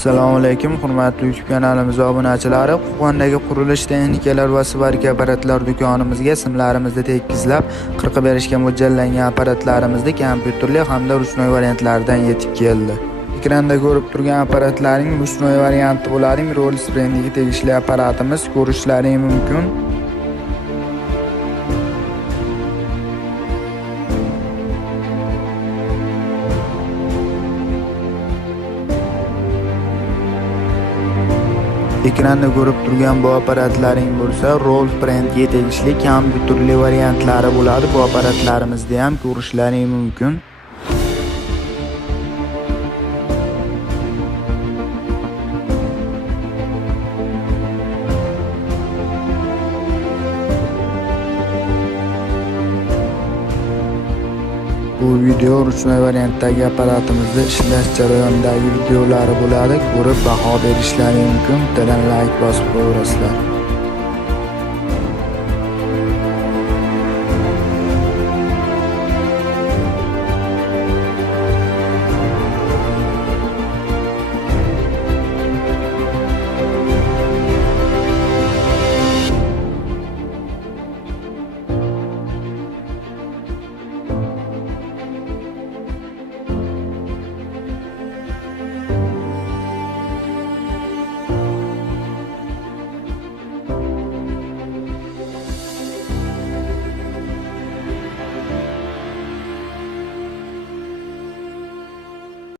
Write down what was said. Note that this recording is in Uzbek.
Assalomu alaykum, hurmatli YouTube kanalimiz obunachilari. Qo'qondagi qurilish texnikalar va svarka apparatlar do'konimizga simlarimizni tekizlab, qirqib berishga mo'ljallangan apparatlarimizni kompyuterli hamda ruchnoy variantlaridan yetib keldi. Ekranda ko'rib turgan apparatlarning ruchnoy varianti bo'ladi. Rolex brendiga tegishli apparatimiz, ko'rishlaringiz mumkin. Ekranda ko'rib turgan bu apparatlaring bo'lsa, Rolex brendiga tegishli kompyuterli variantlari bo'ladi. Bu apparatlarimizni ham ko'rishlaringiz mumkin. Bu video ruchnoy variantdagi apparatimizda ishlash jarayonidagi videolari bo'ladi. Ko'rib baho berishlaringiz mumkin. Bittadan like bosib qo'yaverasizlar.